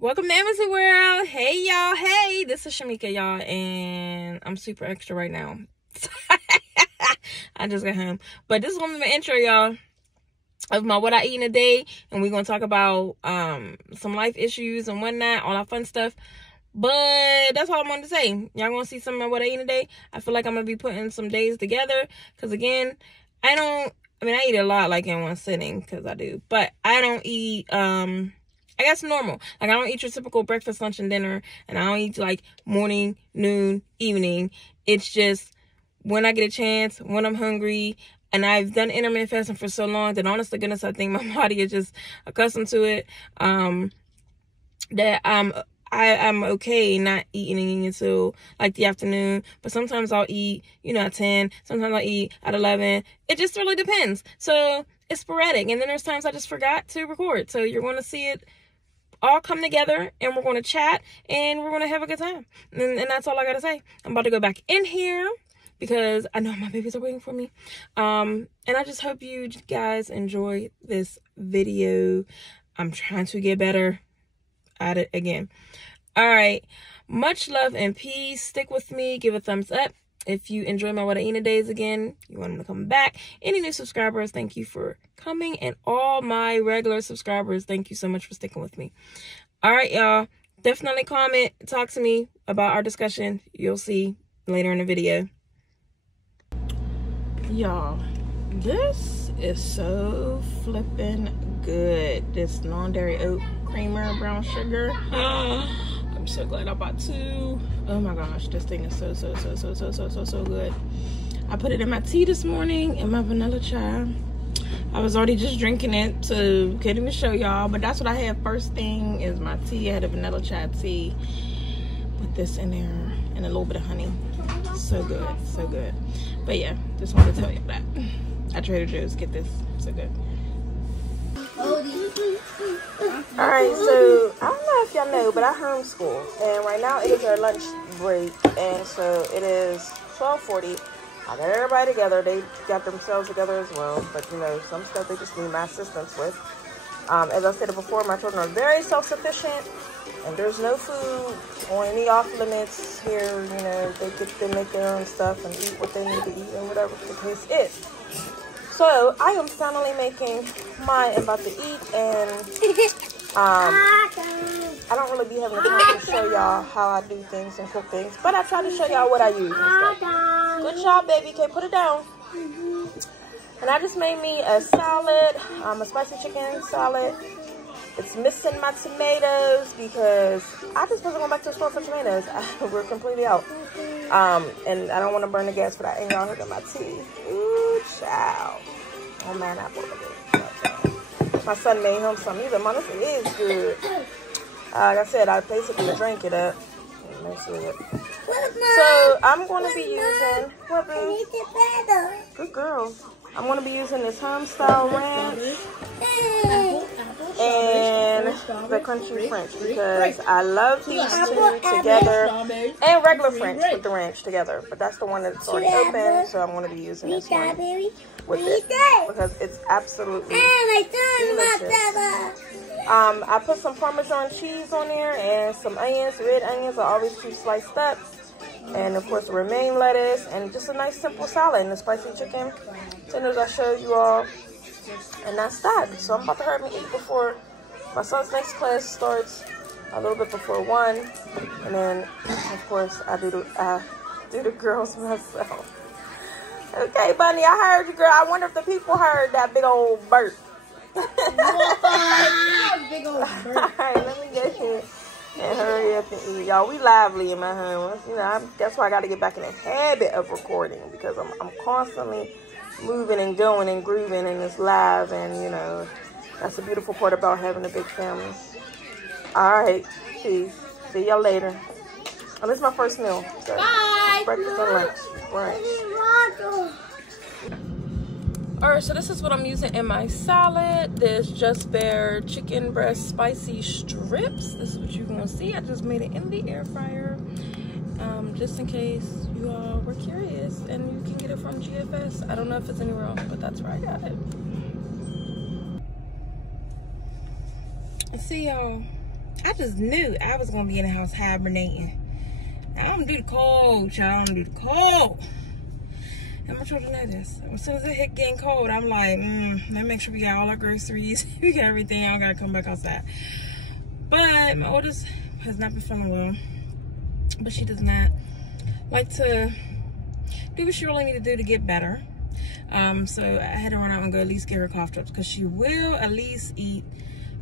Welcome to Amazu World. Hey, y'all. Hey, this is Shamika, y'all, and I'm super extra right now. I just got home. But this is going to be my intro, y'all, of my what I eat in a day, and we're going to talk about some life issues and whatnot, all that fun stuff. But that's all I wanted to say. Y'all going to see some of what I eat in a day. I feel like I'm going to be putting some days together, because, again, I eat a lot, like, in one sitting, because I do. But I don't eat, I guess normal. Like, I don't eat your typical breakfast, lunch, and dinner. And I don't eat, like, morning, noon, evening. It's just when I get a chance, when I'm hungry. And I've done intermittent fasting for so long that, honest to goodness, I think my body is just accustomed to it. That I'm okay not eating until, like, the afternoon. But sometimes I'll eat, at 10. Sometimes I'll eat at 11. It just really depends. So it's sporadic. And then there's times I just forgot to record. So you're going to see it all come together, and we're going to chat, and we're going to have a good time. And that's all I got to say. I'm about to go back in here because I know my babies are waiting for me. And I just hope you guys enjoy this video. I'm trying to get better at it again. All right. Much love and peace. Stick with me. Give a thumbs up. If you enjoy my What I Eat in a Days again, you want them to come back. Any new subscribers, thank you for coming. And all my regular subscribers, thank you so much for sticking with me. All right, y'all. Definitely comment, talk to me about our discussion. You'll see later in the video. Y'all, this is so flippin' good. This non-dairy oat creamer, brown sugar. I'm so glad I bought two. Oh my gosh, this thing is so good. I put it in my tea this morning and my vanilla chai. I was already just drinking it, so couldn't even show y'all, but that's what I had first thing is my tea. I had a vanilla chai tea. Put this in there and a little bit of honey. So good, so good. But yeah, just wanted to tell you that. At Trader Joe's, get this, so good. Alright, so I don't know if y'all know, but I homeschool, and right now it is our lunch break, and so it is 12:40. I got everybody together. They got themselves together as well, but some stuff they just need my assistance with. As I said before, my children are very self-sufficient, and there's no food on any off limits here. They get to make their own stuff and eat what they need to eat and whatever the case is. So I am finally making my about to eat, and I don't really be having time to show y'all how I do things and cook things, but I try to show y'all what I use and stuff. Good job, baby. Okay, put it down. And I just made me a salad, a spicy chicken salad. It's missing my tomatoes because I just wasn't going back to the store for tomatoes. We're completely out. And I don't want to burn the gas for that. And y'all heard of my tea. Ooh, child. Oh, man, apple. My son made him some. He's a Mom, this is good. Like I said, I basically drank it up. So I'm going to be using, good girl. I'm going to be using this home-style ranch and the country French because I love these two together, and regular French with the ranch together. But that's the one that's already open, so I'm going to be using this one with it because it's absolutely delicious. I put some Parmesan cheese on there and some onions, red onions. I always keep sliced up. And of course, the romaine lettuce, and just a nice simple salad, and the spicy chicken tenders I showed you all, and that's that. So I'm about to hurry me eat before my son's next class starts, a little bit before 1, and then of course I do the girls myself. Okay, Bunny, I heard you, girl. I wonder if the people heard that big old burp. Big old burp. All right, let me get here and hurry up and eat. Y'all, we lively in my home. That's why I got to get back in the habit of recording, because I'm constantly moving and going and grooving in this live, and that's the beautiful part about having a big family. All right, peace. See y'all later. Oh, this is my first meal. So Bye. Breakfast and lunch. Right. All right, so this is what I'm using in my salad. This Just Bare chicken breast spicy strips. This is what you're gonna see. I just made it in the air fryer, just in case you all were curious. And you can get it from GFS. I don't know if it's anywhere else, but that's where I got it. See y'all. I just knew I was gonna be in the house hibernating. I don't do the cold, child. I don't do the cold. And my children know this. As soon as it hit getting cold, I'm like, let me make sure we got all our groceries. We got everything. I don't gotta come back outside. But my oldest has not been feeling well. But she does not like to do what she really need to do to get better. So I had to run out and go at least get her cough drops, because she will at least eat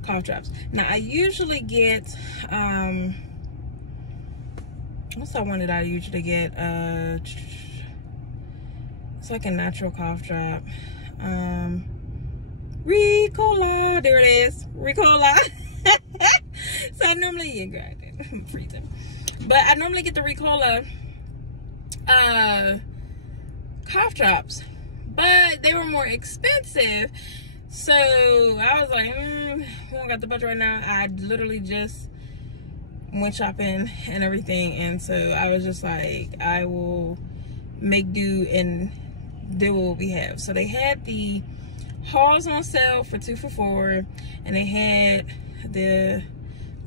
cough drops. Now I usually get what's that one that I usually get? It's like a natural cough drop. Ricola. There it is. Ricola. So I normally I'm freezing. But I normally get the Ricola cough drops, but they were more expensive. So I was like, we don't got the budget right now. I literally just went shopping and everything, and so I was just like, I will make do and do what we have. So they had the Halls on sale for 2 for $4, and they had the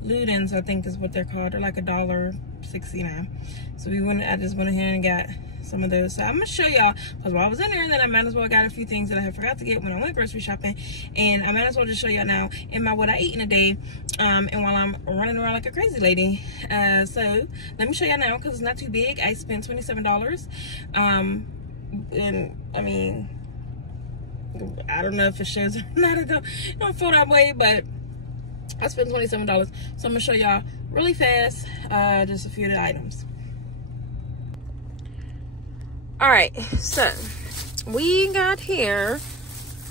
Ludens, I think is what they're called. They're like $1.69. So I just went ahead and got some of those. So I'm gonna show y'all, because while I was in there, and then I might as well got a few things that I had forgot to get when I went grocery shopping, and I might as well just show y'all now in my what I eat in a day, and while I'm running around like a crazy lady. So let me show y'all now, because it's not too big. I spent $27. And I mean, I don't know if it shows or not. I don't feel that way, but I spent $27. So I'm gonna show y'all really fast just a few of the items. All right, so we got here.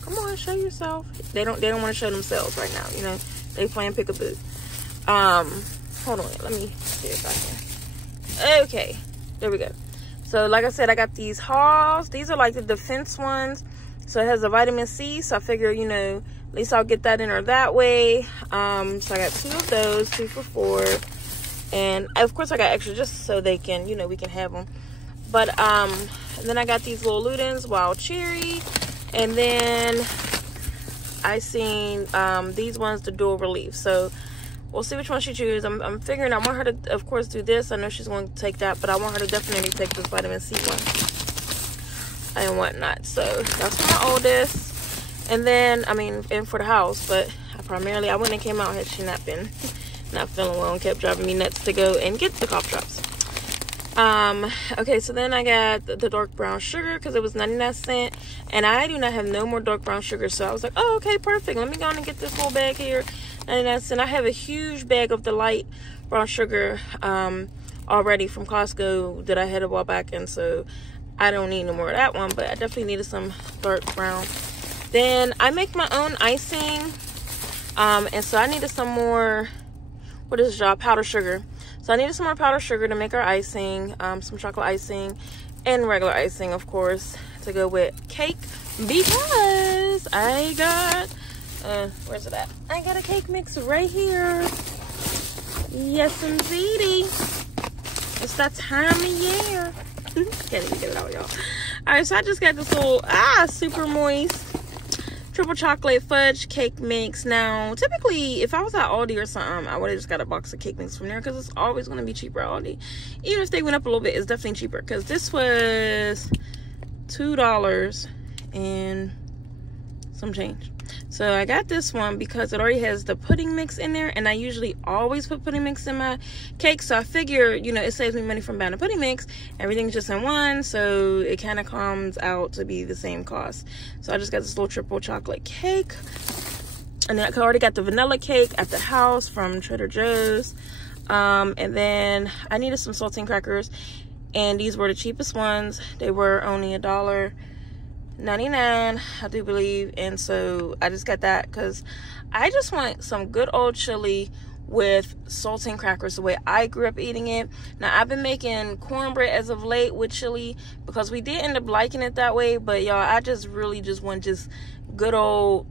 Come on, show yourself. They don't want to show themselves right now. You know, they playing peekaboo. Hold on, let me see if I can. Okay, there we go. So like I said, I got these Halls. These are like the defense ones. So it has a vitamin C. So I figure, you know, at least I'll get that in her that way. So I got 2 of those, 2 for $4. And of course I got extra just so they can, you know, we can have them. But and then I got these little Ludens, Wild Cherry. And then I seen these ones, the Dual Relief. So we'll see which one she chooses. I'm figuring I want her to, of course, do this. I know she's going to take that, but I want her to definitely take this vitamin C one and whatnot. So that's for my oldest. And then, I mean, and for the house, but I went and came out had she not been not feeling well and kept driving me nuts to go and get the cough drops. Okay, so then I got the dark brown sugar because it was 99¢, and I do not have no more dark brown sugar. So I was like, oh, okay, perfect. Let me go on and get this little bag here, 99¢. I have a huge bag of the light brown sugar already from Costco that I had a while back, and so I don't need no more of that one, but I definitely needed some dark brown. Then I make my own icing, and so I needed some more, what is it, powdered sugar. So I needed some more powdered sugar to make our icing, some chocolate icing and regular icing, of course, to go with cake, because I got, where's it at? I got a cake mix right here. Yes, indeedy. It's that time of year. Can't even get it out, y'all. All right, so I just got this little, super moist triple chocolate fudge cake mix. Now, typically, if I was at Aldi or something, I would have just got a box of cake mix from there, because it's always going to be cheaper at Aldi. Even if they went up a little bit, it's definitely cheaper, because this was $2 and some change. So I got this one because it already has the pudding mix in there, and I usually always put pudding mix in my cake. So I figure, you know, it saves me money from buying a pudding mix. Everything's just in one, so it kind of comes out to be the same cost. So I just got this little triple chocolate cake, and then I already got the vanilla cake at the house from Trader Joe's. And then I needed some saltine crackers, and these were the cheapest ones. They were only $1.99, I do believe, and so I just got that because I just want some good old chili with saltine crackers the way I grew up eating it. Now, I've been making cornbread as of late with chili because we did end up liking it that way, but y'all, I just really just want just good old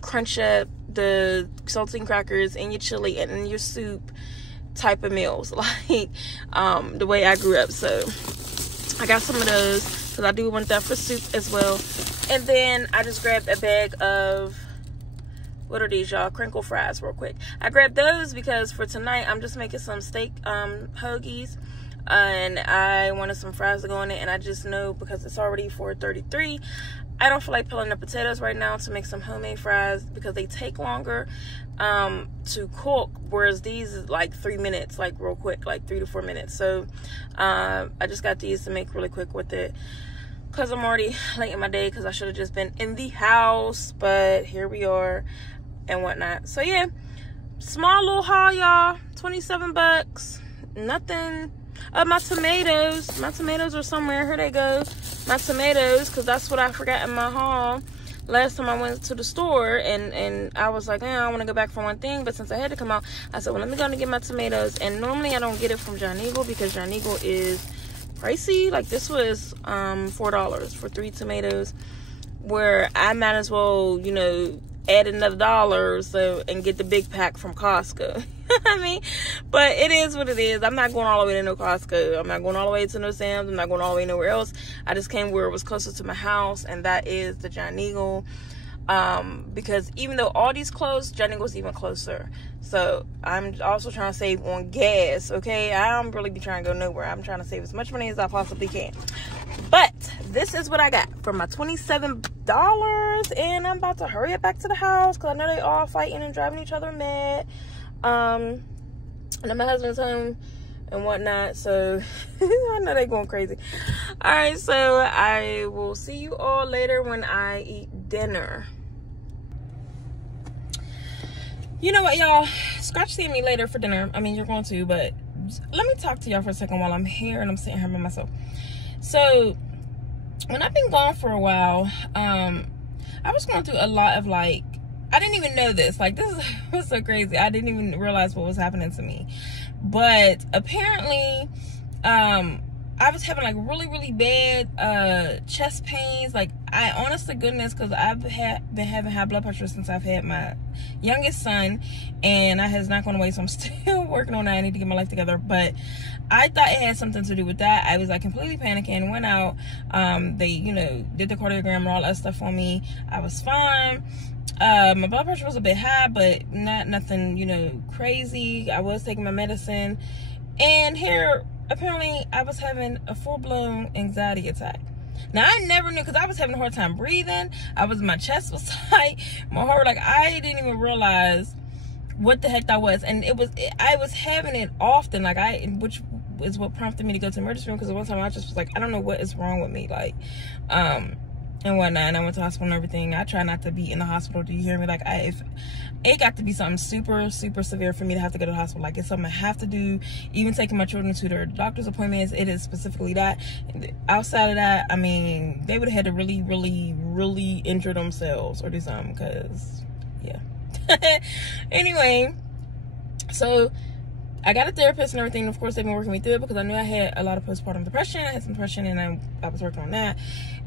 crunch up the saltine crackers in your chili and in your soup type of meals, like the way I grew up. So I got some of those because I do want that for soup as well. And then I just grabbed a bag of What are these, y'all? Crinkle fries real quick. I grabbed those because for tonight I'm just making some steak hoagies, and I wanted some fries to go in it, and I just know because it's already 4:33, I don't feel like peeling the potatoes right now to make some homemade fries because they take longer to cook, whereas these is like 3 minutes, like real quick, like 3 to 4 minutes. So I just got these to make really quick with it because I'm already late in my day because I should have just been in the house, but here we are and whatnot. So yeah, small little haul, y'all. 27 bucks. Nothing. My tomatoes are somewhere. Here they go. My tomatoes, because that's what I forgot in my haul last time I went to the store, and I was like, I want to go back for one thing, but since I had to come out, I said, well, let me go and get my tomatoes. And normally I don't get it from John Eagle because John Eagle is pricey. Like, this was $4 for 3 tomatoes, where I might as well, you know, add another $1 and get the big pack from Costco. I mean, but it is what it is. I'm not going all the way to no Costco. I'm not going all the way to no Sam's. I'm not going all the way nowhere else. I just came where it was closer to my house, and that is the John Eagle. Because even though all these closed, John Eagle's even closer. So I'm also trying to save on gas, okay? I don't really be trying to go nowhere. I'm trying to save as much money as I possibly can. But this is what I got for my $27, and I'm about to hurry it back to the house because I know they all fighting and driving each other mad. And then my husband's home and whatnot, so I know they're going crazy. All right, so I will see you all later when I eat dinner. You know what, y'all? Scratch seeing me later for dinner. I mean, you're going to, but let me talk to y'all for a second while I'm here and I'm sitting here by myself. So when I've been gone for a while, I was going through a lot of, like, I didn't even know this. Like, this was so crazy. I didn't even realize what was happening to me. But apparently, I was having, like, really, really bad chest pains. Like, I, honest to goodness, because I've been having high blood pressure since I've had my youngest son. And that has not gone away, so I'm still working on that. I need to get my life together. But I thought it had something to do with that. I was, like, completely panicking. Went out. They, you know, did the cardiogram and all that stuff on me. I was fine. My blood pressure was a bit high, but nothing, you know, crazy. I was taking my medicine. And here, apparently, I was having a full-blown anxiety attack. Now, I never knew, because I was having a hard time breathing. My chest was tight. My heart, like, I didn't even realize what the heck that was. And I was having it often, like, which is what prompted me to go to the emergency room, because one time I just was like, I don't know what is wrong with me, like, and whatnot. And I went to the hospital and everything. I try not to be in the hospital. Do you hear me? Like, if it got to be something super, super severe for me to have to go to the hospital. Like, it's something I have to do. Even taking my children to their doctor's appointments, it is specifically that. Outside of that, I mean, they would have had to really, really, really injure themselves or do something, because, yeah. Anyway, so I got a therapist and everything. Of course, they've been working me through it because I knew I had a lot of postpartum depression. I had some depression, and I was working on that.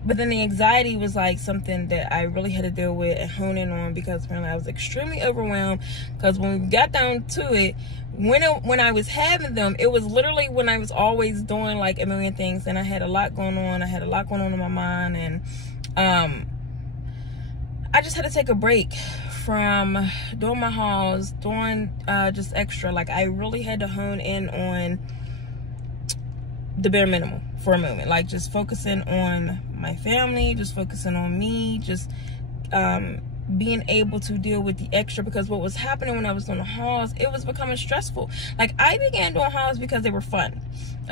But then the anxiety was like something that I really had to deal with and hone in on, because apparently I was extremely overwhelmed. Because when we got down to it, when I was having them, it was literally when I was always doing like a million things, and I had a lot going on. I had a lot going on in my mind, and I just had to take a break from doing my hauls, doing just extra. Like, I really had to hone in on the bare minimum for a moment, like just focusing on my family, just focusing on me, just being able to deal with the extra, because what was happening when I was doing the hauls, it was becoming stressful. Like, I began doing hauls because they were fun.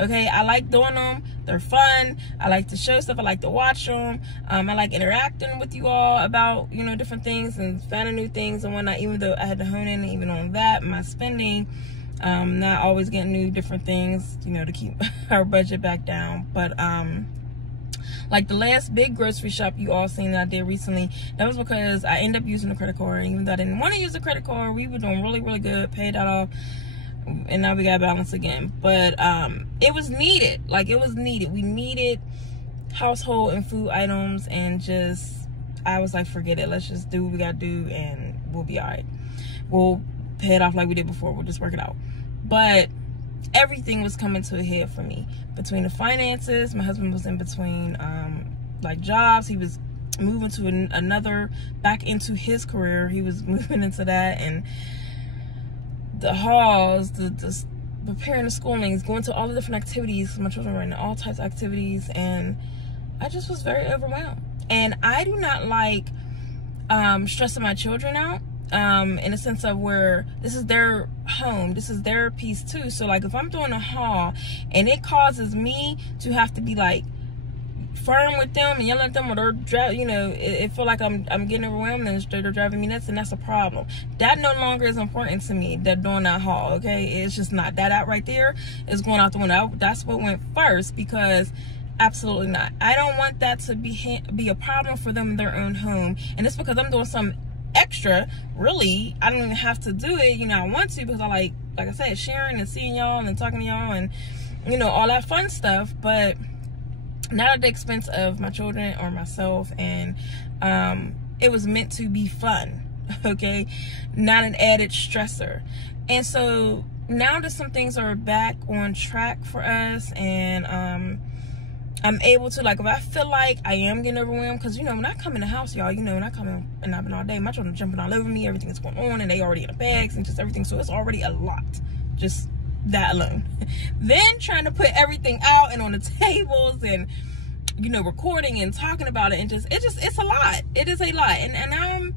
Okay, I like doing them. They're fun. I like to show stuff. I like to watch them. I like interacting with you all about, you know, different things and finding new things and whatnot, even though I had to hone in even on that, my spending, not always getting new different things, you know, to keep our budget back down. But like the last big grocery shop you all seen that I did recently, that was because I ended up using a credit card. Even though I didn't want to use a credit card, we were doing really, really good, paid that off, and now we got balance again. But it was needed. Like, it was needed. We needed household and food items, and just, I was like, forget it. Let's just do what we gotta do, and we'll be all right. We'll pay it off like we did before. We'll just work it out. But everything was coming to a head for me. Between the finances, my husband was in between like jobs. He was moving to back into his career. He was moving into that, and the halls, the preparing the schoolings, going to all the different activities. My children were in all types of activities, and I just was very overwhelmed. And I do not like stressing my children out, in a sense of where this is their home, this is their piece too. So like if I'm doing a haul and it causes me to have to be like firm with them and yelling at them, or they're driving, you know, it feel like I'm getting overwhelmed and they're driving me nuts, and that's a problem. That no longer is important to me, that doing that haul, okay? It's just not. That out right there is going out the window. That's what went first, because absolutely not. I don't want that to be a problem for them in their own home. And it's because I'm doing some extra. Really, I don't even have to do it, you know. I want to, because I like I said, sharing and seeing y'all and talking to y'all and, you know, all that fun stuff, but not at the expense of my children or myself. And it was meant to be fun, okay, not an added stressor. And so now that some things are back on track for us, and I'm able to, like, if I feel like I am getting overwhelmed, because, you know, when I come in the house, y'all, you know, when I come in and I've been all day, my children are jumping all over me, everything is going on, and they already in the bags and just everything, so it's already a lot, just that alone. Then trying to put everything out and on the tables and, you know, recording and talking about it, and it's a lot. It is a lot. And I'm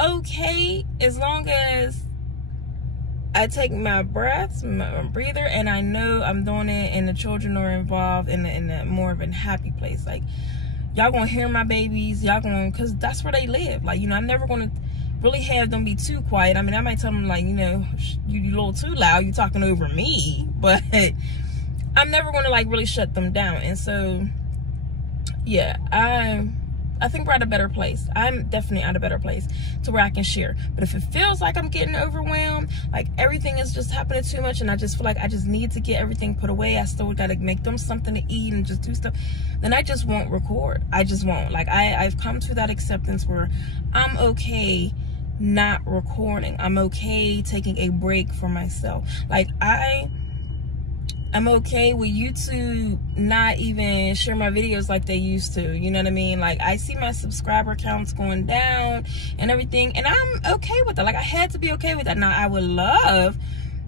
okay as long as I take my breaths, my breather, and I know I'm doing it and the children are involved in a more of a happy place. Like, y'all gonna hear my babies, y'all gonna, because that's where they live. Like, you know, I'm never gonna really have them be too quiet. I mean, I might tell them, like, you know, you a little too loud, you talking over me, but I'm never gonna, like, really shut them down. And so, yeah, I think we're at a better place. I'm definitely at a better place to where I can share. But if it feels like I'm getting overwhelmed, like everything is just happening too much, and I just feel like I just need to get everything put away, I still got to make them something to eat and just do stuff, then I just won't record. I just won't. Like, I've come to that acceptance where I'm okay not recording. I'm okay taking a break for myself. Like, I'm okay with YouTube not even share my videos like they used to, you know what I mean? Like, I see my subscriber counts going down and everything, and I'm okay with that. Like, I had to be okay with that. Now, I would love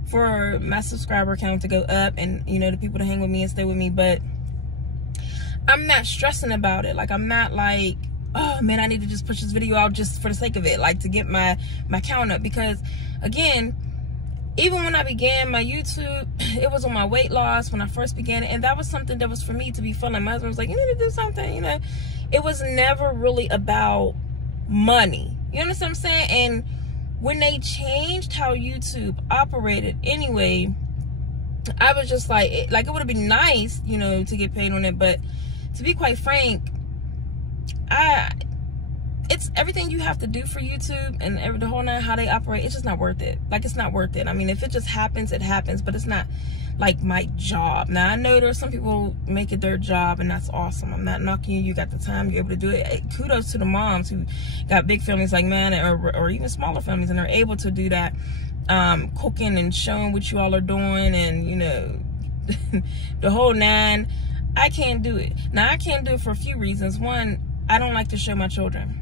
for my subscriber count to go up and, you know, the people to hang with me and stay with me, but I'm not stressing about it. Like, I'm not like, oh man, I need to just push this video out just for the sake of it, like to get my count up. Because again, even when I began my YouTube, it was on my weight loss when I first began it, and that was something that was for me to be fun. And my husband was like, you need to do something, you know. It was never really about money. You understand what I'm saying? And when they changed how YouTube operated anyway, I was just like it would have been nice, you know, to get paid on it, but to be quite frank, it's everything you have to do for YouTube and the whole night, how they operate, it's just not worth it. Like, it's not worth it. I mean, if it just happens, it happens, but it's not like my job. Now, I know there's some people make it their job, and that's awesome. I'm not knocking you. You got the time, you're able to do it. Hey, kudos to the moms who got big families like mine, or even smaller families, and are able to do that, cooking and showing what you all are doing, and, you know, the whole nine. I can't do it. Now, I can't do it for a few reasons. One, I don't like to show my children.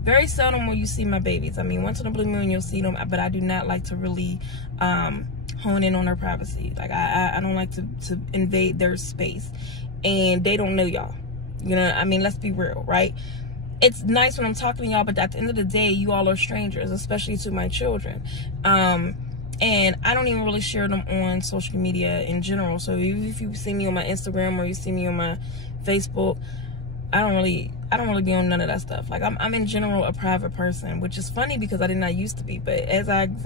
Very seldom will you see my babies. I mean, once in a blue moon you'll see them, but I do not like to really hone in on their privacy. Like, I don't like to invade their space, and they don't know y'all. You know, I mean, let's be real, right? It's nice when I'm talking to y'all, but at the end of the day, you all are strangers, especially to my children. And I don't even really share them on social media in general. So if you see me on my Instagram or you see me on my Facebook, I don't really be on none of that stuff. Like, I'm in general a private person, which is funny because I did not used to be. But as I've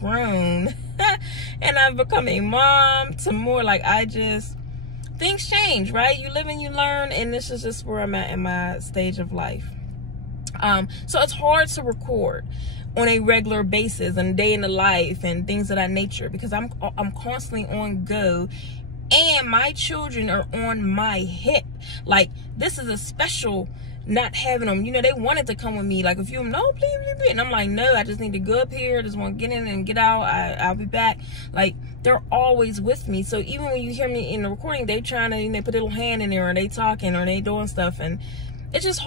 grown and I've become a mom to more, like, things change, right? You live and you learn, and this is just where I'm at in my stage of life. So it's hard to record on a regular basis and day in the life and things of that nature, because I'm constantly on go. And my children are on my hip. Like, this is a special not having them. You know, they wanted to come with me. Like, a few of them, no, please. And I'm like, no, I just need to go up here. I just want to get in and get out. I'll be back. Like, they're always with me. So even when you hear me in the recording, they trying to, you know, put a little hand in there, or they talking, or they doing stuff. And it's just,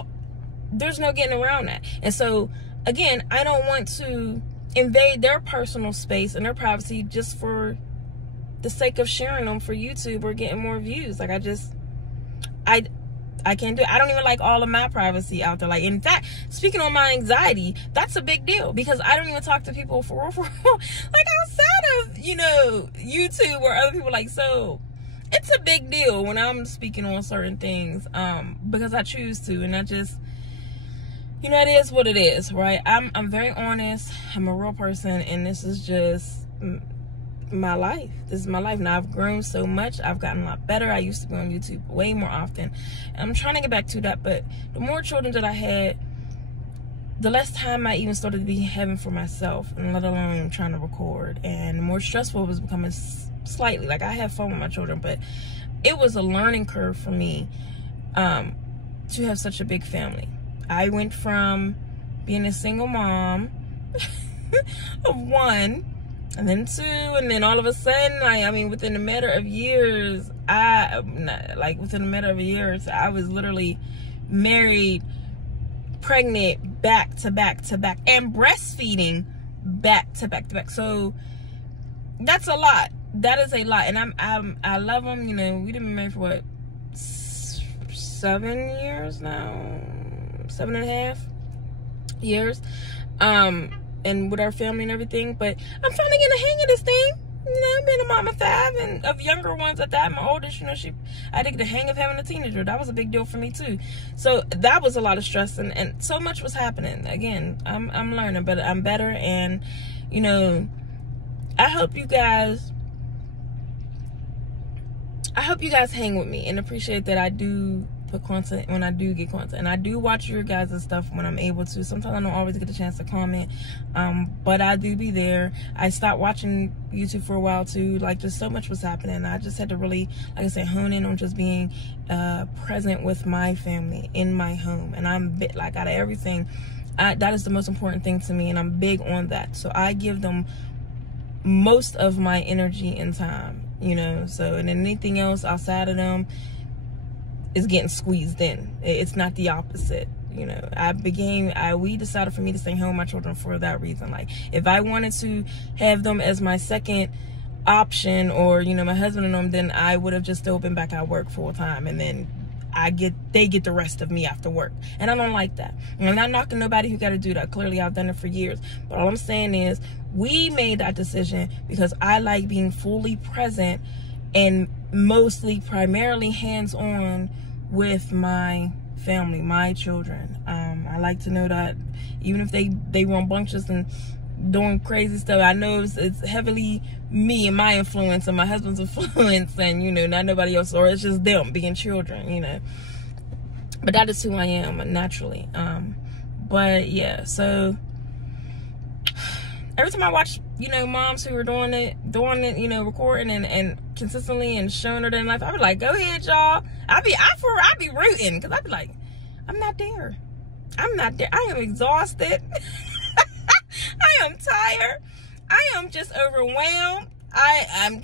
there's no getting around that. And so, again, I don't want to invade their personal space and their privacy just for the sake of sharing them for YouTube or getting more views. Like, I can't do it. I don't even like all of my privacy out there. Like, in fact, speaking on my anxiety, that's a big deal, because I don't even talk to people for real, like, outside of, you know, YouTube or other people. Like, so it's a big deal when I'm speaking on certain things, because I choose to, and I just, you know, it is what it is, right? I'm very honest. I'm a real person, and this is just my life. This is my life. Now, I've grown so much. I've gotten a lot better. I used to be on YouTube way more often, and I'm trying to get back to that. But the more children that I had, the less time I even started to be having for myself, and let alone trying to record. And the more stressful it was becoming slightly. Like, I have fun with my children, but it was a learning curve for me to have such a big family. I went from being a single mom of one, and then two, and then all of a sudden, I mean, within a matter of years, I was literally married, pregnant, back to back to back, and breastfeeding back to back to back. So that's a lot. That is a lot, and I love them. You know, we've been married for what, 7 years now, 7.5 years. And with our family and everything, but I'm finally getting the hang of this thing. You know, being a mom of 5 and of younger ones at that. My oldest, you know, I did the hang of having a teenager. That was a big deal for me too. So that was a lot of stress, and so much was happening. Again, I'm learning, but I'm better, and you know, I hope you guys hang with me and appreciate that I do put content when I do get content, and I do watch your guys' stuff when I'm able to. Sometimes I don't always get the chance to comment, but I do be there. I stopped watching YouTube for a while too. Like, just so much was happening. I just had to really, like I said, hone in on just being present with my family in my home. And I'm like, out of everything, that is the most important thing to me, and I'm big on that. So I give them most of my energy and time, you know. So, and then anything else outside of them is getting squeezed in. It's not the opposite, you know. We decided for me to stay home with my children for that reason. Like, if I wanted to have them as my second option, or, you know, my husband and them, then I would have just still been back at work full time, and then they get the rest of me after work. And I don't like that. And I'm not knocking nobody who got to do that. Clearly, I've done it for years. But all I'm saying is, we made that decision because I like being fully present and primarily hands-on with my family, my children. I like to know that even if they rambunctious and doing crazy stuff, I know it's heavily me and my influence and my husband's influence, and, you know, not nobody else, or it's just them being children, you know. But that is who I am naturally. But yeah, so every time I watch, you know, moms who are doing it, you know, recording and consistently and showing her their life, I be like, go ahead, y'all. I be rooting, because I be like, I'm not there. I am exhausted. I am tired. I am just overwhelmed. I'm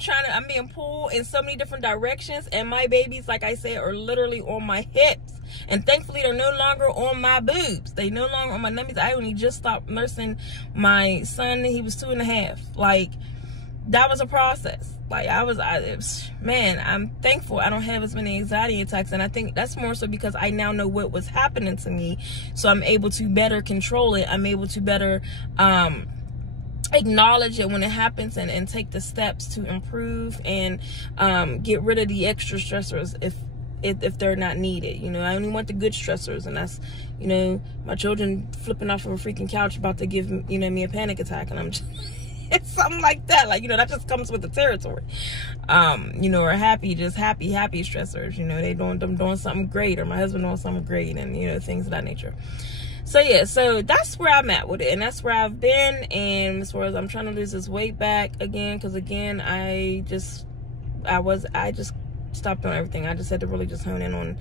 being pulled in so many different directions, and my babies, like I said, are literally on my hips. And thankfully, they're no longer on my boobs. They no longer on my nummies. I only just stopped nursing my son. He was 2.5. Like, that was a process. Like, man, I'm thankful I don't have as many anxiety attacks. And I think that's more so because I now know what was happening to me. So I'm able to better control it. I'm able to better acknowledge it when it happens, and take the steps to improve and get rid of the extra stressors if they're not needed. You know, I only want the good stressors, and that's, you know, my children flipping off of a freaking couch about to give, you know, me a panic attack, and I'm just it's something like that. Like, you know, that just comes with the territory. You know, or happy stressors. You know, them doing something great, or my husband doing something great, and, you know, things of that nature. So yeah, so that's where I'm at with it, and that's where I've been. And as far as I'm trying to lose this weight back again, because again, I just stopped doing everything. I just had to really just hone in on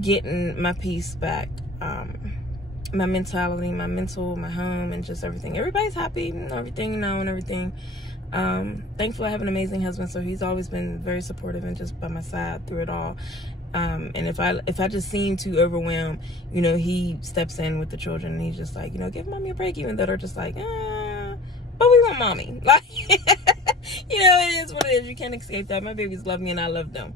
getting my peace back, my mentality, my mental, my home, and just everything. Everybody's happy and everything, you know, and everything. Thankfully, I have an amazing husband, so he's always been very supportive and just by my side through it all. And if I just seem too overwhelmed, you know, he steps in with the children and he's just like, you know, give mommy a break, even though they're just like, but we want mommy. Like, you know, it is what it is. You can't escape that. My babies love me and I love them.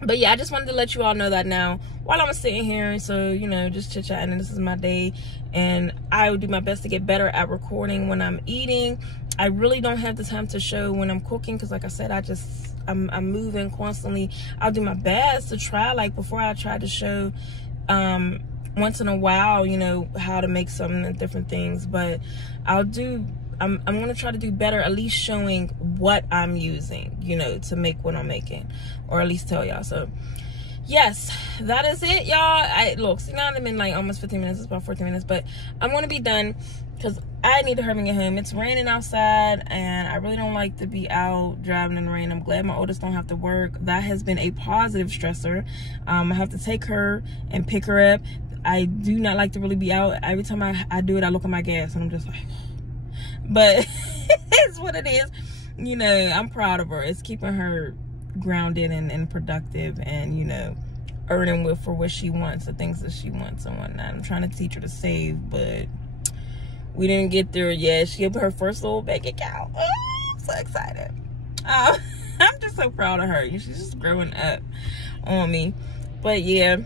But yeah, I just wanted to let you all know that now while I'm sitting here. So, you know, just chit-chatting, and this is my day. And I will do my best to get better at recording when I'm eating. I really don't have the time to show when I'm cooking because, like I said, I'm moving constantly. I'll do my best to try, like before I tried to show once in a while, you know, how to make some different things. But I'm going to try to do better, at least showing what I'm using, you know, to make what I'm making, or at least tell y'all. So yes, that is it, y'all. Look, see, now I'm in like almost 15 minutes. It's about 14 minutes, but I'm going to be done because I need to hurry and get home. It's raining outside and I really don't like to be out driving in the rain. I'm glad my oldest don't have to work. That has been a positive stressor. I have to take her and pick her up. I do not like to really be out. Every time I do it, I look at my gas and I'm just like, but it's what it is. You know, I'm proud of her. It's keeping her grounded and productive and, you know, earning for what she wants, the things that she wants and whatnot. I'm trying to teach her to save, but we didn't get there yet. She gave her first little bank account. Oh, I'm so excited. I'm just so proud of her. She's just growing up on me. But yeah,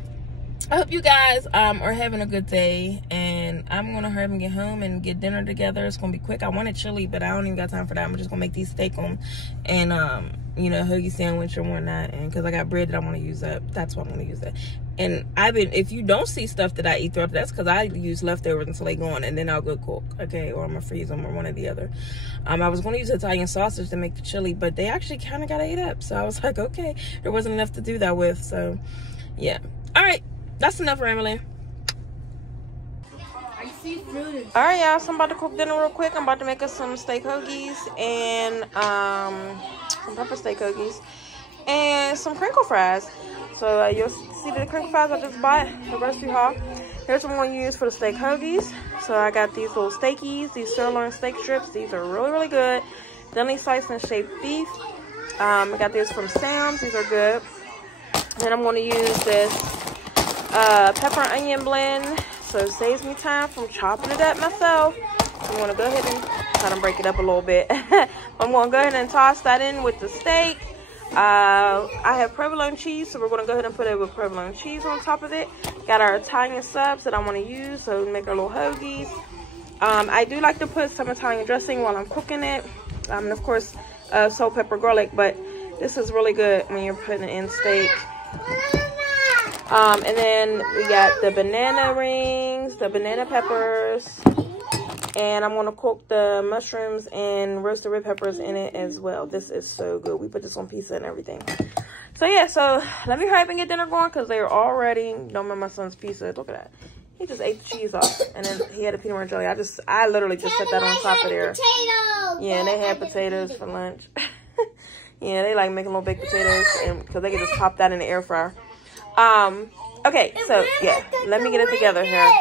I hope you guys are having a good day, and I'm gonna hurry and get home and get dinner together. It's gonna be quick. I wanted chili, but I don't even got time for that. I'm just gonna make these steak on and you know, hoagie sandwich or whatnot, and because I got bread that I want to use up, that's what I'm gonna use that. And if you don't see stuff that I eat throughout, that's because I use leftovers until they gone, and then I'll go cook, okay, or I'm gonna freeze them, or one or the other. I was gonna use Italian sausage to make the chili, but they actually kind of got ate up, so I was like, okay, there wasn't enough to do that with. So yeah, all right, that's enough rambling. All right, y'all, so I'm about to cook dinner real quick. I'm about to make us some steak hoagies and some pepper steak hoagies and some crinkle fries. So you'll see the crinkle fries I just bought, the recipe haul. Here's what I'm going to use for the steak hoagies. So I got these little steakies, these sirloin steak strips. These are really, really good. Thinly sliced and shaped beef. I got these from Sam's. These are good. Then I'm going to use this pepper and onion blend. So it saves me time from chopping it up myself. I'm going to go ahead and kind of break it up a little bit. I'm going to go ahead and toss that in with the steak. I have provolone cheese, so we're going to go ahead and put it with provolone cheese on top of it. Got our Italian subs that I want to use, so make our little hoagies. I do like to put some Italian dressing while I'm cooking it. And of course, salt, pepper, garlic, but this is really good when you're putting it in steak. And then we got the banana rings, the banana peppers, and I'm going to cook the mushrooms and roasted red peppers in it as well. This is so good. We put this on pizza and everything. So yeah, so let me hurry up and get dinner going because they're all ready. Don't mind my son's pizza. Look at that. He just ate the cheese off, and then he had a peanut butter jelly. I literally just set that on top of there. Yeah, and they had potatoes for lunch. Yeah, they like making little baked potatoes, and because they can just pop that in the air fryer. Okay, so yeah, let me get it together here.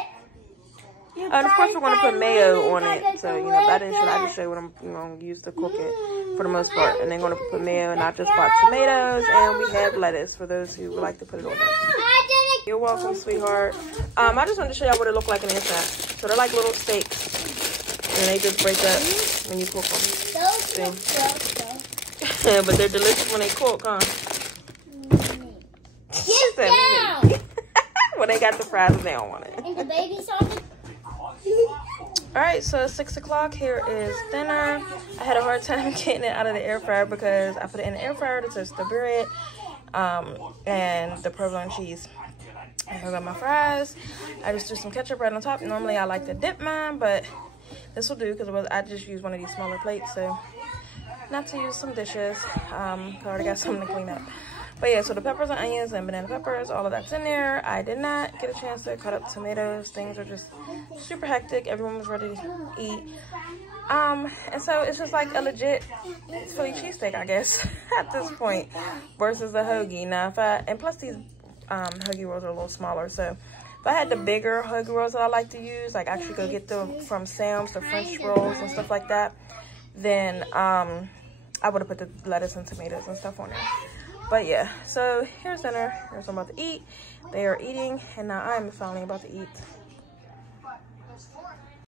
And of course we're going to put mayo on it, so, you know, but I just show you what I'm going to use to cook it for the most part. And then going to put mayo, and I just bought tomatoes, and we have lettuce for those who would like to put it on there. You're welcome, sweetheart. I just wanted to show y'all what it looked like in the inside. So they're like little steaks, and they just break up when you cook them. See? But they're delicious when they cook, huh? Get down! Well, they got the fries and they don't want it. And the baby sausage? Alright, so it's 6 o'clock. Here is dinner. I had a hard time getting it out of the air fryer because I put it in the air fryer to toast the bread and the provolone cheese. I got my fries. I just threw some ketchup right on top. Normally I like to dip mine, but this will do because I just used one of these smaller plates, so not to use some dishes. I already got something to clean up. But yeah, so the peppers and onions and banana peppers, all of that's in there. I did not get a chance to cut up tomatoes. Things are just super hectic. Everyone was ready to eat. And so it's just like a legit Philly cheesesteak, I guess, at this point, versus a hoagie. Now, and plus these hoagie rolls are a little smaller, so if I had the bigger hoagie rolls that I like to use, like actually go get them from Sam's, the French rolls and stuff like that, then I would have put the lettuce and tomatoes and stuff on there. But yeah, so here's dinner. Here's what I'm about to eat. They are eating, and now I'm finally about to eat.